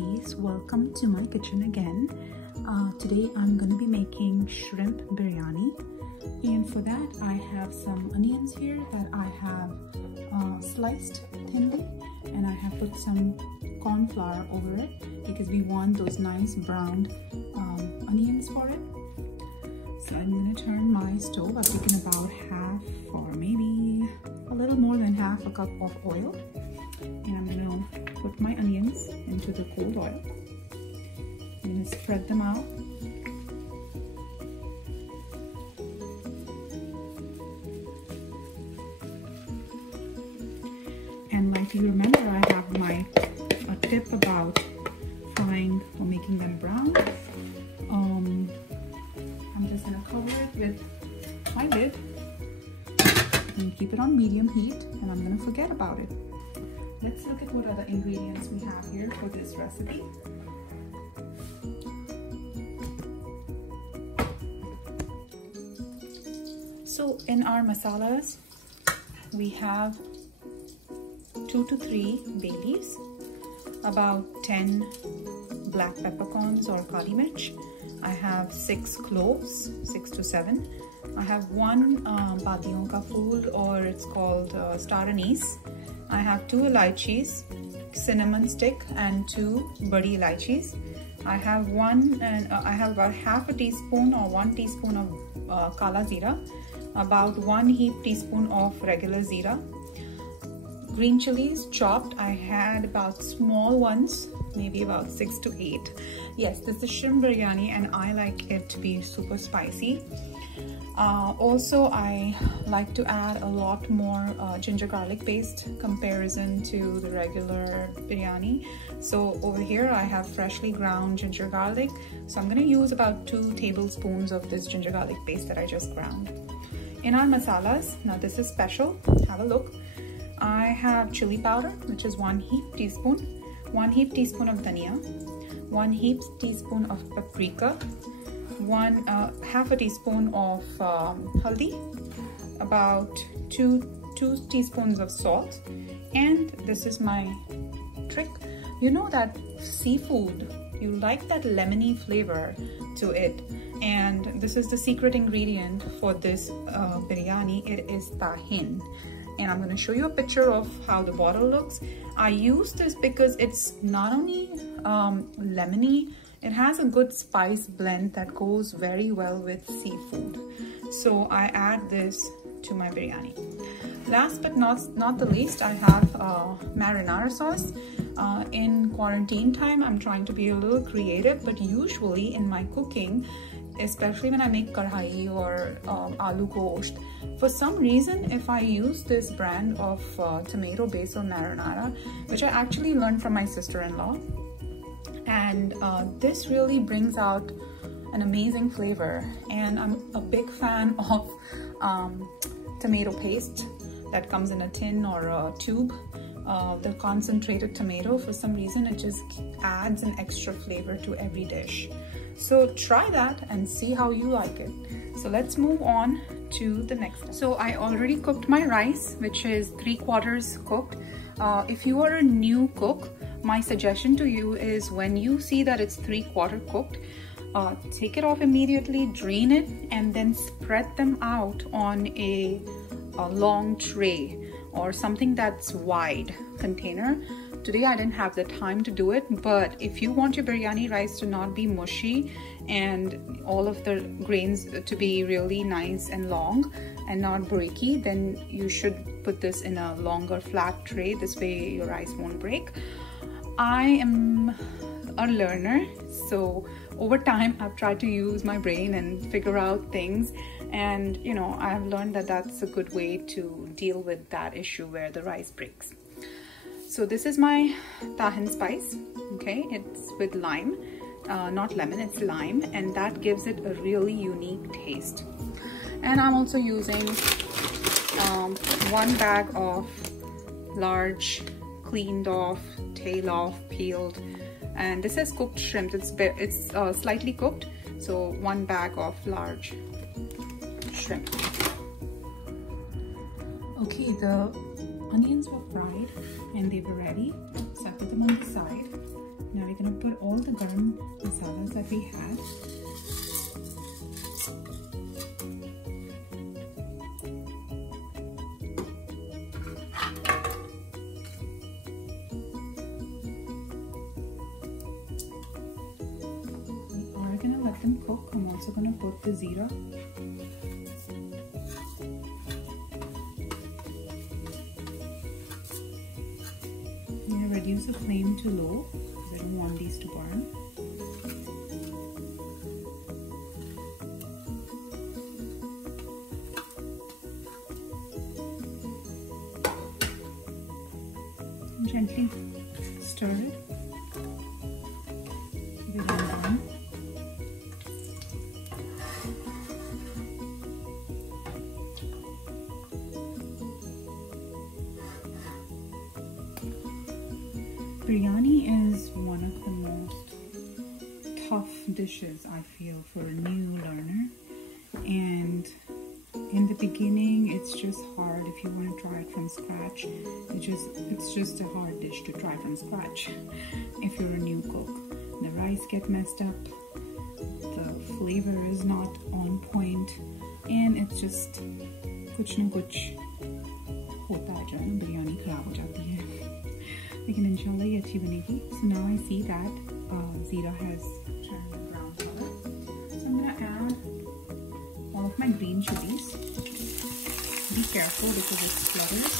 foodies, welcome to my kitchen again. Today I'm going to be making shrimp biryani, and for that I have some onions here that I have sliced thinly, and I have put some corn flour over it because we want those nice browned onions for it. So I'm going to turn my stove. I've taken about half or maybe a little more than half a cup of oil, and I'm going to put my onions into the cold oil. I'm going to spread them out. And like you remember, I have a tip about frying or making them brown. I'm just going to cover it with my lid and keep it on medium heat, and I'm going to forget about it. Let's look at what other ingredients we have here for this recipe. So in our masalas, we have 2 to 3 bay leaves, about 10 black peppercorns or kali mirch. I have 6 cloves, 6 to 7. I have 1 badiyon ka phool, or it's called star anise. I have 2 ilaichis, cinnamon stick, and 2 badi ilaichis. I have I have about half a teaspoon or 1 teaspoon of kala zira, about 1 heap teaspoon of regular zira. Green chilies chopped. I had about small ones, maybe about 6 to 8. Yes, this is shrimp biryani and I like it to be super spicy. Also, I like to add a lot more ginger garlic paste comparison to the regular biryani. So over here I have freshly ground ginger garlic. So I'm going to use about 2 tablespoons of this ginger garlic paste that I just ground. In our masalas, now this is special, have a look. I have chili powder, which is 1 heap teaspoon, 1 heap teaspoon of dhania, 1 heap teaspoon of paprika, half a teaspoon of haldi, about 2 teaspoons of salt, and this is my trick. You know that seafood, you like that lemony flavor to it, and this is the secret ingredient for this biryani. It is tahin, and I'm going to show you a picture of how the bottle looks. I use this because it's not only lemony, it has a good spice blend that goes very well with seafood. So I add this to my biryani. Last but not the least, I have marinara sauce. In quarantine time, I'm trying to be a little creative, but usually in my cooking, especially when I make kadhai or aloo gosht, for some reason, if I use this brand of tomato basil marinara, which I actually learned from my sister-in-law, and this really brings out an amazing flavor. And I'm a big fan of tomato paste that comes in a tin or a tube. The concentrated tomato, for some reason, it just adds an extra flavor to every dish. So try that and see how you like it. So let's move on to the next step. So I already cooked my rice, which is 3/4 cooked. If you are a new cook, my suggestion to you is when you see that it's 3/4 cooked, take it off immediately, drain it, and then spread them out on a long tray or something that's wide container. Today I didn't have the time to do it, but if you want your biryani rice to not be mushy and all of the grains to be really nice and long and not breaky, then you should put this in a longer flat tray. This way your rice won't break. I am a learner, so over time I've tried to use my brain and figure out things, and you know, I've learned that that's a good way to deal with that issue where the rice breaks. So this is my tahin spice. Okay, it's with lime, not lemon, it's lime, and that gives it a really unique taste. And I'm also using 1 bag of large cleaned off, tail off, peeled, and this is cooked shrimp. It's slightly cooked, so 1 bag of large shrimp. Okay, the onions were fried and they were ready, so I put them on the side. Now we're gonna put all the garam masalas that we had. We are gonna let them cook. I'm also gonna put the zira. Reduce the flame to low because I don't want these to burn. Gently stir it. Give it a burn. Biryani is one of the most tough dishes, I feel, for a new learner, and in the beginning it's just hard. If you want to try it from scratch, it's just a hard dish to try from scratch if you're a new cook. The rice gets messed up, the flavor is not on point, and it's just कुछ न कुछ होता है जो है ना, बिरयानी खराब हो जाती है. लेकिन इंशाल्लाह ये अच्छी बनेगी. So now I see that zira has turned brown color. So I'm gonna add all of my green chilies. Be careful because it splutters.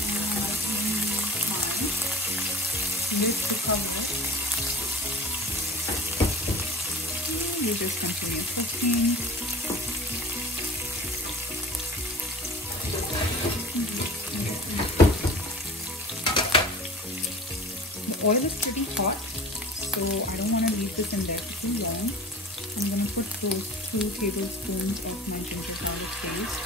And let me use my lid to cover it. And you just continue cooking. The oil is pretty hot, so I don't want to leave this in there for too long. I'm going to put those 2 tablespoons of my ginger garlic paste,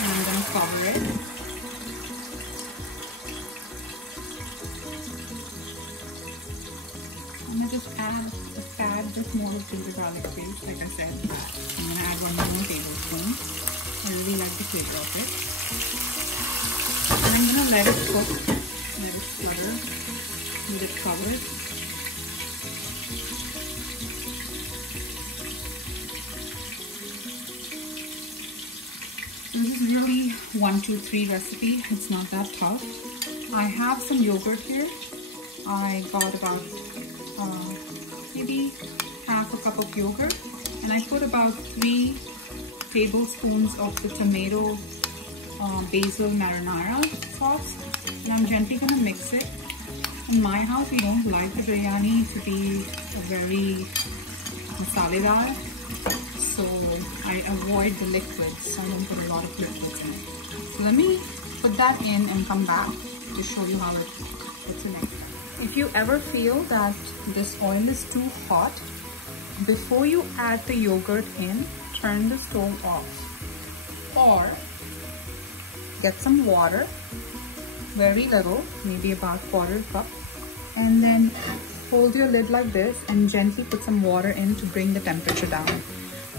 and I'm going to cover it. I'm going to just add a tad bit more of ginger garlic paste. Like I said, I'm going to add 1 more tablespoon. I really like the flavor of it. And I'm going to let it cook, let it splutter, let it cover it. So this is really 1, 2, 3 recipe. It's not that tough. I have some yogurt here. I got about maybe half a cup of yogurt, and I put about 3 tablespoons of the tomato basil marinara sauce, and I'm gently going to mix it. In my house, we don't like the biryani to be very masaledar, so I avoid the liquids. I don't put a lot of liquids in it. So let me put that in and come back to show you how it's in it. If you ever feel that this oil is too hot, before you add the yogurt in, turn the stove off, or get some water, very little, maybe about 1/4 cup, and then hold your lid like this and gently put some water in to bring the temperature down.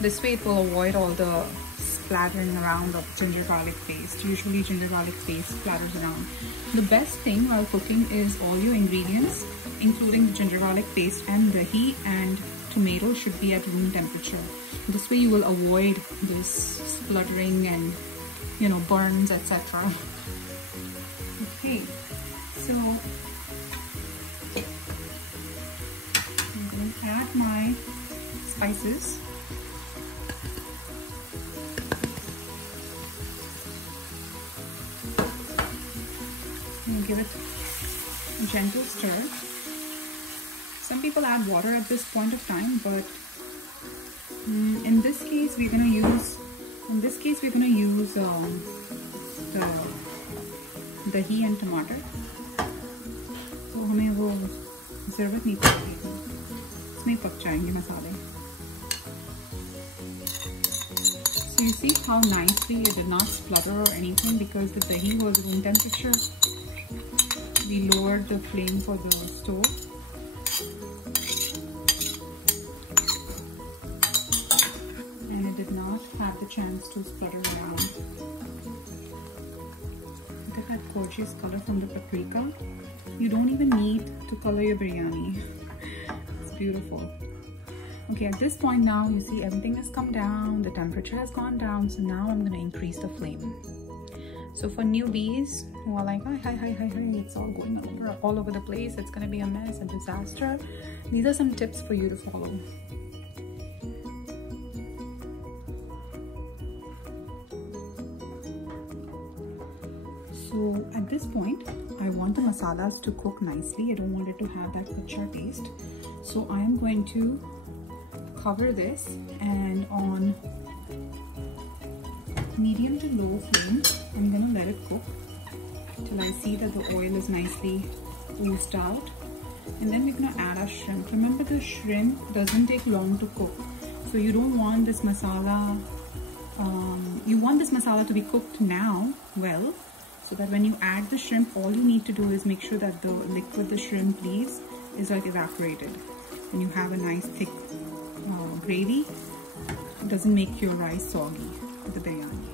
This way it will avoid all the splattering around of ginger garlic paste. Usually ginger garlic paste splatters around. The best thing while cooking is all your ingredients, including the ginger garlic paste and dahi and tomato, should be at room temperature. This way you will avoid this spluttering and, you know, burns, etc. Okay, so I'm going to add my spices. And give it a gentle stir. Some people add water at this point of time, but in this case we're gonna use the dahi and tomato. तो हमें वो ज़रूरत नहीं पड़ेगी, इसमें पक जाएंगे मसाले. So you see how nicely it did not splutter or anything because the dahi was room temperature. We lowered the flame for the stove. And it did not have the chance to splutter around. The at that gorgeous color from the paprika. You don't even need to color your biryani. It's beautiful. Okay, at this point now, you see everything has come down, the temperature has gone down, so now I'm gonna increase the flame. So for newbies who are like, oh, hi, it's all going all over the place, it's gonna be a mess, a disaster, these are some tips for you to follow. So at this point, I want the masalas to cook nicely. I don't want it to have that kachar taste. So I am going to cover this, and on medium to low flame, I'm gonna let it cook till I see that the oil is nicely oozed out. And then we're gonna add our shrimp. Remember, the shrimp doesn't take long to cook. So you don't want this masala, you want this masala to be cooked now well, so that when you add the shrimp, all you need to do is make sure that the liquid the shrimp leaves is like evaporated. And you have a nice thick gravy. It doesn't make your rice soggy with the biryani.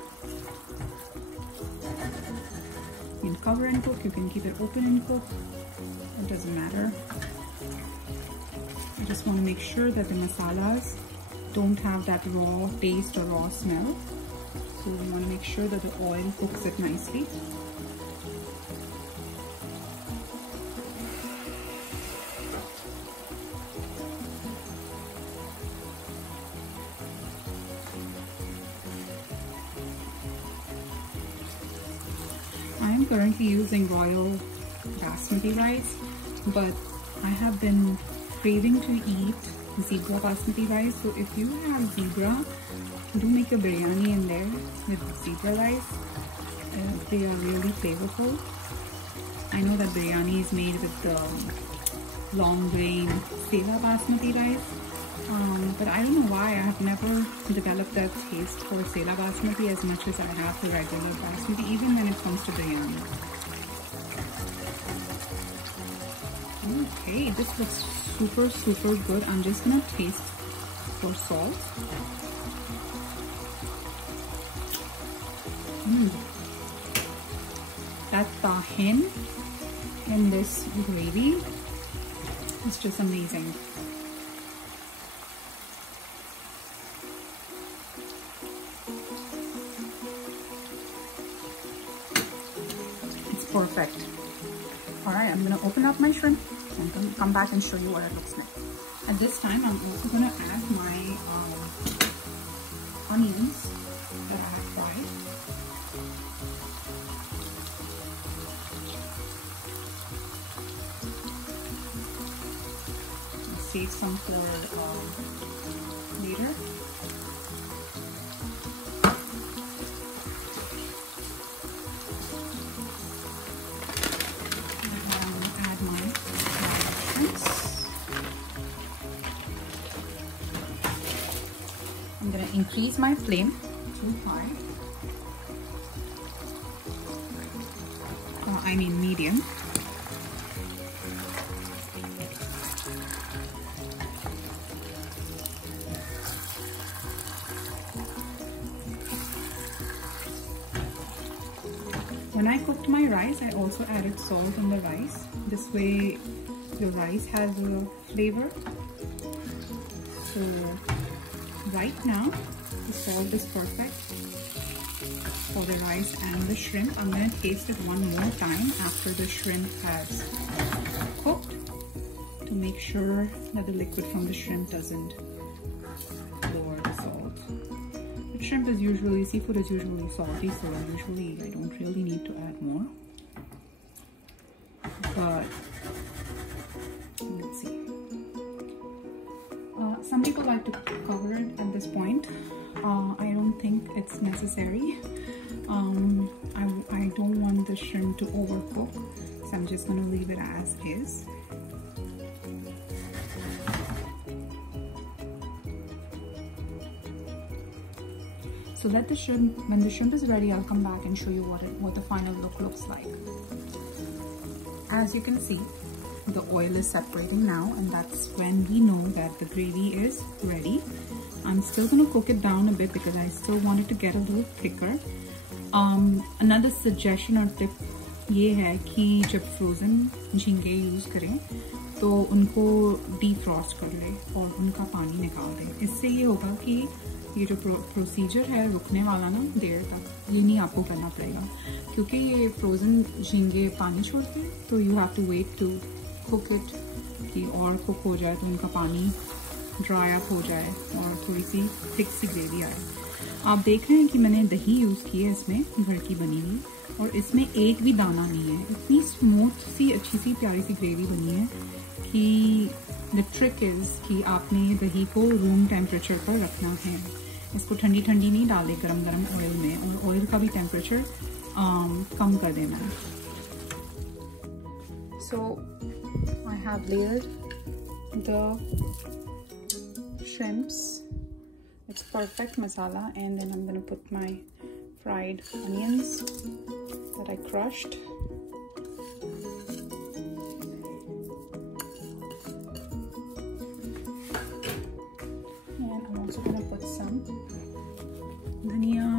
You can cover and cook, you can keep it open and cook. It doesn't matter. I just want to make sure that the masalas don't have that raw taste or raw smell. So we want to make sure that the oil cooks it nicely. I am currently using royal basmati rice, but I have been craving to eat zebra basmati rice. So if you have zebra, do make a biryani in there with zebra rice. They are really flavorful. I know that biryani is made with the long grain Seva basmati rice, but I don't know why I have never developed that taste for Seva basmati as much as I have for regular basmati, even when it comes to biryani. Okay, this looks super good. I'm just gonna taste for salt. That tahin in this gravy is just amazing. It's perfect. Alright, I'm gonna open up my shrimp and come back and show you what it looks like. At this time, I'm also gonna add my onions that I have fried. Save some for later. Add my shrimps. I'm gonna increase my flame to high. I mean medium. When I cooked my rice, I also added salt in the rice. This way your rice has a flavor. So right now the salt is perfect for the rice and the shrimp. I'm going to taste it one more time after the shrimp has cooked to make sure that the liquid from the shrimp doesn't lower the salt. Shrimp is usually, seafood is usually salty, so usually I don't really need to add more. But let's see. Some people like to cover it at this point. I don't think it's necessary. I don't want the shrimp to overcook, so I'm just going to leave it as is. So let the shrimp, when the shrimp is ready, I'll come back and show you what the final look looks like. As you can see, the oil is separating now, and that's when we know that the gravy is ready. I'm still going to cook it down a bit because I still want it to get a little thicker. Another suggestion or tip ये है कि जब frozen झींगे use करें तो उनको defrost कर ले और उनका पानी निकाल दें। इससे ये होगा कि ये जो प्रोसीजर है रुकने वाला ना देर तक, ये नहीं आपको करना पड़ेगा, क्योंकि ये फ्रोज़न झींगे पानी छोड़ते हैं, तो you have to wait to cook it कि और कुक हो जाए तो उनका पानी ड्राई अप हो जाए और थोड़ी सी थिक सी ग्रेवी आए। आप देख रहे हैं कि मैंने दही यूज़ की है इसमें, घर की बनी हुई, और इसमें एक भी दाना नहीं है। इतनी स्मूथ सी अच्छी सी प्यारी सी ग्रेवी बनी है कि द ट्रिक इज़ कि आपने दही को रूम टेम्परेचर पर रखना है। इसको ठंडी ठंडी नहीं डालें गरम गरम ऑयल में, और ऑयल का भी टेम्परेचर कम कर देना है। So I have layered the shrimps. It's perfect masala, and then I'm gonna put my fried onions that I crushed. And I'm also gonna put some dhania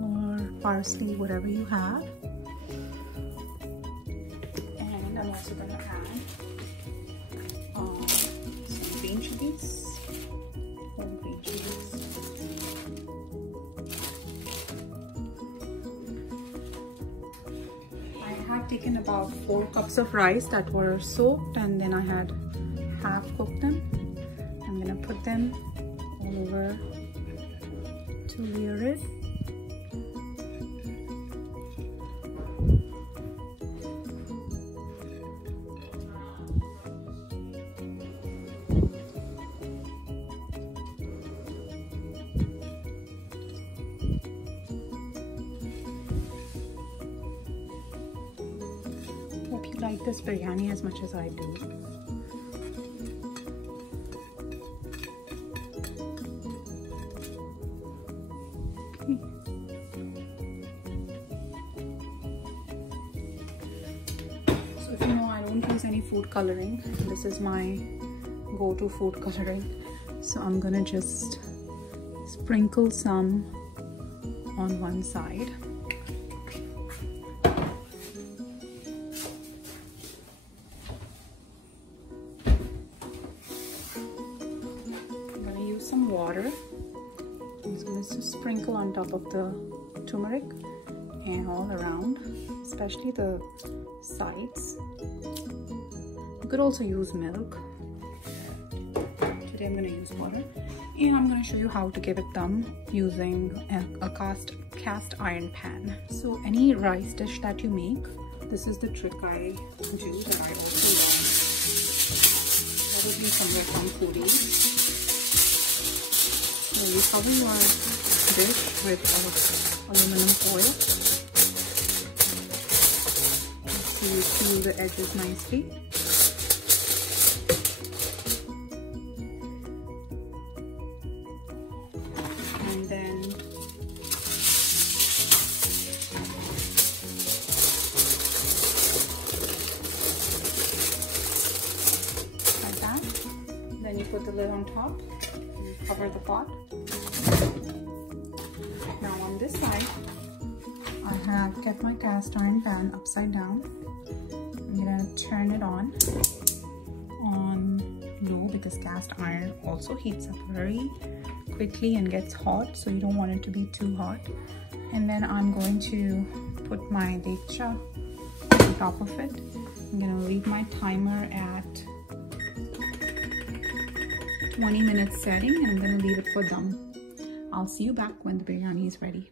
or parsley, whatever you have. And I'm also gonna add some green chilies. Taken about 4 cups of rice that were soaked, and then I had half cooked them. I'm gonna put them all over to layer it. Like this biryani as much as I do. Okay. So if you know, I don't use any food coloring. This is my go-to food coloring. So I'm gonna just sprinkle some on one side. Some water. I'm just going to sprinkle on top of the turmeric and all around, especially the sides. You could also use milk. Today I'm going to use water, and I'm going to show you how to give it dum using a cast iron pan. So any rice dish that you make, this is the trick I do, that I also learned probably somewhere from Foodie. So you cover your dish with aluminum foil. So you peel the edges nicely. And then like that. Then you put the lid on top. Cover the pot. Now on this side, I have kept my cast iron pan upside down. I'm gonna turn it on low, because cast iron also heats up very quickly and gets hot, so you don't want it to be too hot. And then I'm going to put my dekcha on top of it. I'm gonna leave my timer at 20 minutes setting, and I'm going to leave it for dum. I'll see you back when the biryani is ready.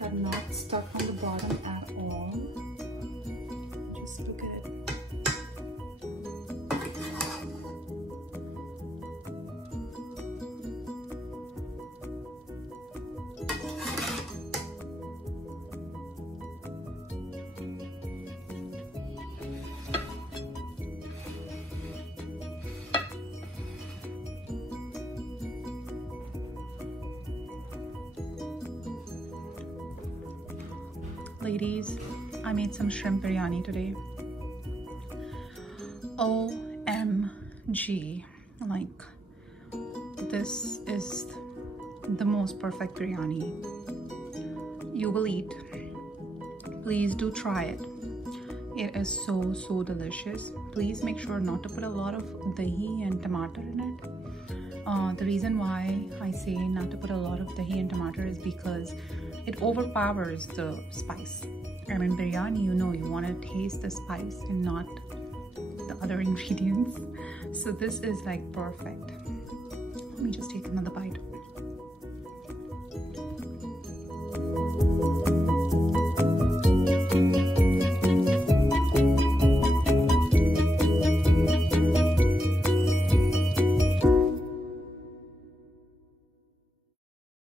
have not stuck on the bottom at all. Just look at it. Ladies, I made some shrimp biryani today. OMG, like, this is the most perfect biryani you will eat. Please do try it. It is so delicious. Please make sure not to put a lot of dahi and tomato in it. The reason why I say not to put a lot of dahi and tomato is because it overpowers the spice. And in biryani, you know, you want to taste the spice and not the other ingredients. So this is like perfect. Let me just take another bite.